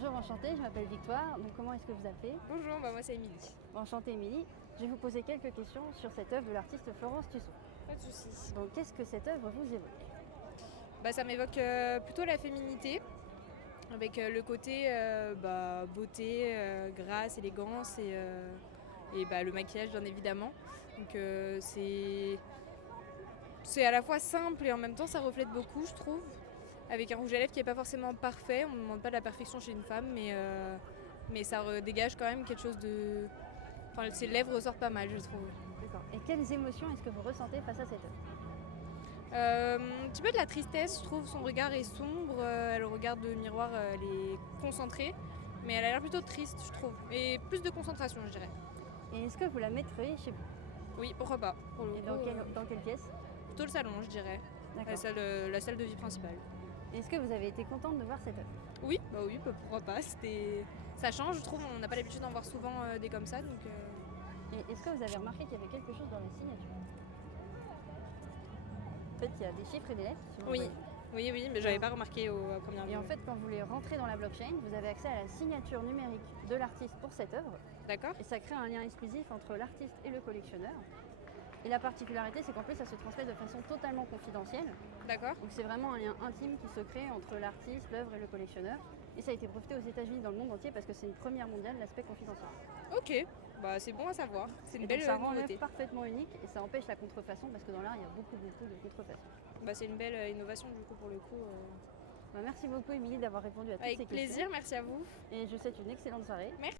Bonjour, enchantée, je m'appelle Victoire. Donc comment est-ce que vous appelez? Bonjour, moi c'est Émilie. Enchantée Émilie. Je vais vous poser quelques questions sur cette œuvre de l'artiste Florence Tussaud. Pas de soucis. Donc qu'est-ce que cette œuvre vous évoque? Ça m'évoque plutôt la féminité, avec le côté beauté, grâce, élégance et le maquillage bien évidemment. Donc c'est à la fois simple et en même temps ça reflète beaucoup je trouve. Avec un rouge à lèvres qui n'est pas forcément parfait, on ne demande pas de la perfection chez une femme, mais ça dégage quand même quelque chose de... Enfin, ses lèvres ressortent pas mal je trouve. D'accord. Et quelles émotions est-ce que vous ressentez face à cette œuvre? Un petit peu de la tristesse, je trouve, son regard est sombre, elle regarde le miroir, elle est concentrée, mais elle a l'air plutôt triste, je trouve, et plus de concentration, je dirais. Et est-ce que vous la mettriez chez vous? Oui, pourquoi pas, pour le Et coup, dans quelle pièce? plutôt le salon, je dirais, D'accord. la salle de vie principale. Et est-ce que vous avez été contente de voir cette œuvre? Oui, pourquoi pas, ça change, je trouve, on n'a pas l'habitude d'en voir souvent des comme ça, donc... Et est-ce que vous avez remarqué qu'il y avait quelque chose dans les signatures? En fait, il y a des chiffres et des lettres. Si vous Oui, voyez. oui, mais j'avais pas remarqué à première vue. Et en fait, quand vous les rentrez dans la blockchain, vous avez accès à la signature numérique de l'artiste pour cette œuvre. D'accord. Et ça crée un lien exclusif entre l'artiste et le collectionneur. Et la particularité, c'est qu'en plus, ça se transmet de façon totalement confidentielle. D'accord. Donc c'est vraiment un lien intime qui se crée entre l'artiste, l'œuvre et le collectionneur. Et ça a été breveté aux États-Unis, dans le monde entier, parce que c'est une première mondiale, l'aspect confidentiel. Ok, c'est bon à savoir, c'est une Et belle donc ça rend nouveauté. l'œuvre parfaitement unique et ça empêche la contrefaçon, parce que dans l'art, il y a beaucoup de contrefaçons. C'est une belle innovation du coup pour le coup. Merci beaucoup, Émilie, d'avoir répondu à toutes ces Avec questions. plaisir, merci à vous. Et je vous souhaite une excellente soirée. Merci.